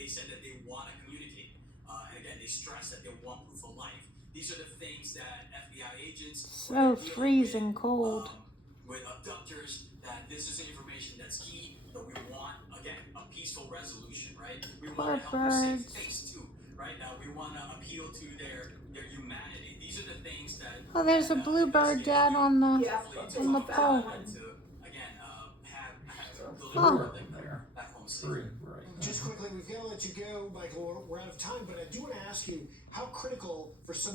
they said that they want to communicate. And again, they stress that they want proof of life. These are the things that FBI agents So freezing cold. With abductors, that this is information that's key, that we want, again, a peaceful resolution, right? We want to help them save face too, right? We want to appeal to their humanity. These are the things that. Oh, there's a bluebird dead on the pole. Oh. Just quickly, we've got to let you go, Michael. We're out of time, but I do want to ask you how critical for someone